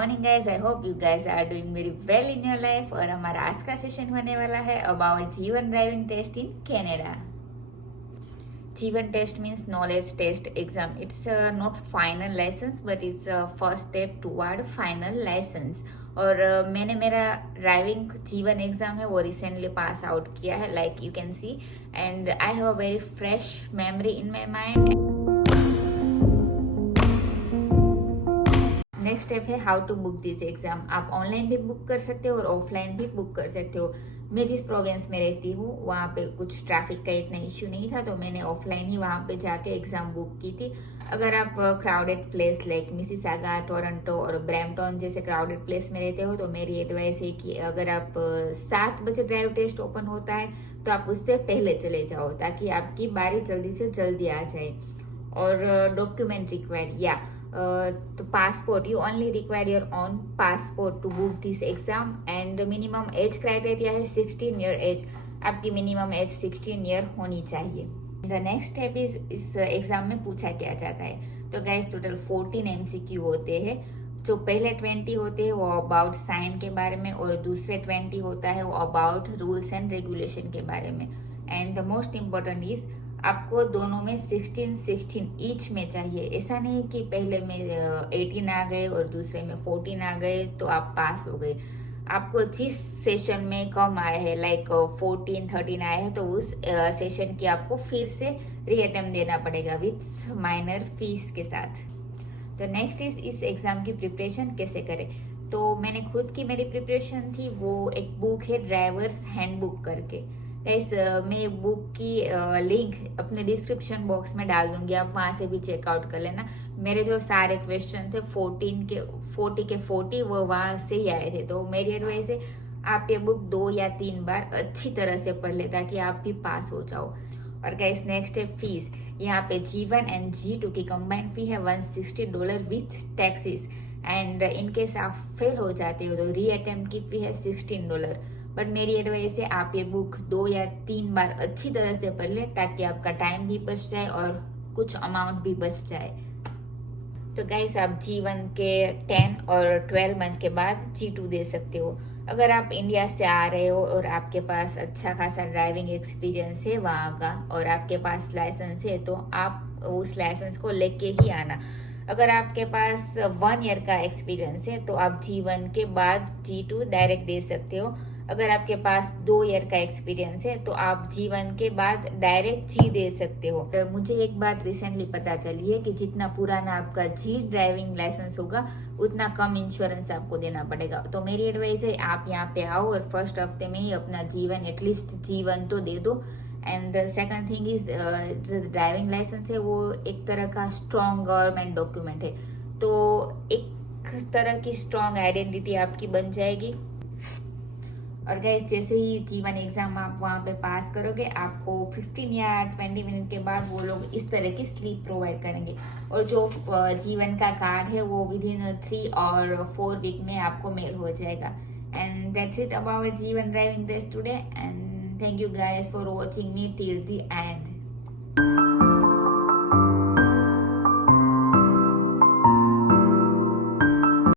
Morning guys, I hope you guys are doing very well in your life. और हमारा आज का session होने वाला है about G one driving test in Canada. G one test means knowledge test exam. It's not final licence but it's first step toward final licence. और मैंने मेरा ड्राइविंग जीवन एग्जाम है वो रिसेंटली पास आउट किया है, like you can see, and I have a very fresh memory in my mind. Next step है how to book this exam. आप ऑनलाइन भी बुक कर सकते हो और ऑफलाइन भी बुक कर सकते हो। मैं जिस प्रोविंस में रहती हूँ वहाँ पे कुछ ट्रैफिक का इतना इश्यू नहीं था, तो मैंने ऑफलाइन ही वहाँ पे जाके एग्जाम बुक की थी। अगर आप crowded place like Mississauga, Toronto और ब्रैम्पटन जैसे क्राउडेड प्लेस में रहते हो तो मेरी एडवाइस है कि अगर आप 7 बजे ड्राइव टेस्ट ओपन होता है तो आप उससे पहले चले जाओ ताकि आपकी बारी जल्दी से जल्दी आ जाए। और डॉक्यूमेंट रिक्वायर्ड या तो passport, you only require your own passport to book this exam, and minimum age criteria है 16 year age। आपकी मिनिमम एज 16 ईयर होनी चाहिए। द नेक्स्ट स्टेप इज इस एग्जाम में पूछा क्या जाता है। तो गाइस टोटल 14 MCQ होते हैं। जो पहले 20 होते हैं वो अबाउट साइन के बारे में, और दूसरे 20 होता है वो अबाउट रूल्स एंड रेगुलेशन के बारे में। And the most important is आपको दोनों में 16 ईच में चाहिए। ऐसा नहीं कि पहले में 18 आ गए और दूसरे में 14 आ गए तो आप पास हो गए। आपको जिस सेशन में कम आए हैं लाइक 14, 13 आए हैं तो उस सेशन की आपको फिर से रीअटेम्प्ट देना पड़ेगा विथ माइनर फीस के साथ। तो नेक्स्ट इज इस एग्जाम की प्रिपरेशन कैसे करें। तो मैंने खुद की मेरी प्रिपरेशन थी, वो एक बुक है ड्राइवर्स हैंडबुक करके। गाइस मैं बुक की लिंक अपने डिस्क्रिप्शन बॉक्स में डाल दूंगी, आप वहां से भी चेकआउट कर लेना। मेरे जो सारे क्वेश्चन थे 40 के 40 वो वहां से ही आए थे। तो मेरी एडवाइस है आप ये बुक 2 या 3 बार अच्छी तरह से पढ़ ले ताकि आप भी पास हो जाओ। और गाइस नेक्स्ट है फीस। यहाँ पे G1 एंड G2 की कंबाइंड फी है $160 विथ टैक्सेस, एंड इनकेस आप फेल हो जाते हो तो री अटेम्प्ट की फी है $16। बट मेरी एडवाइस है आप ये बुक 2 या 3 बार अच्छी तरह से पढ़ ले ताकि आपका टाइम भी बच जाए और कुछ अमाउंट भी बच जाए। तो गाइस आप G1 के 10 और 12 मंथ के बाद G2 दे सकते हो। अगर आप इंडिया से आ रहे हो और आपके पास अच्छा खासा ड्राइविंग एक्सपीरियंस है वहाँ का और आपके पास लाइसेंस है तो आप उस लाइसेंस को लेके ही आना। अगर आपके पास 1 ईयर का एक्सपीरियंस है तो आप G1 के बाद G2 डायरेक्ट दे सकते हो। अगर आपके पास 2 ईयर का एक्सपीरियंस है तो आप G1 के बाद डायरेक्ट G दे सकते हो। तो मुझे एक बात रिसेंटली पता चली है कि जितना पुराना आपका G ड्राइविंग लाइसेंस होगा उतना कम इंश्योरेंस आपको देना पड़ेगा। तो मेरी एडवाइस है आप यहाँ पे आओ और फर्स्ट हफ्ते में ही अपना G1 एटलीस्ट G1 तो दे दो। And the second thing is जो ड्राइविंग लाइसेंस है वो एक तरह का स्ट्रॉन्ग गवर्नमेंट डॉक्यूमेंट है, तो एक तरह की स्ट्रॉन्ग आइडेंटिटी आपकी बन जाएगी। और गाइस जैसे ही G1 एग्जाम आप वहाँ पे पास करोगे आपको 15 या 20 मिनट के बाद वो लोग इस तरह की स्लिप प्रोवाइड करेंगे, और जो G1 का कार्ड है वो विद इन 3 और 4 वीक में आपको मेल हो जाएगा। And that's it about G1 driving test today, and thank you guys for watching me till the and.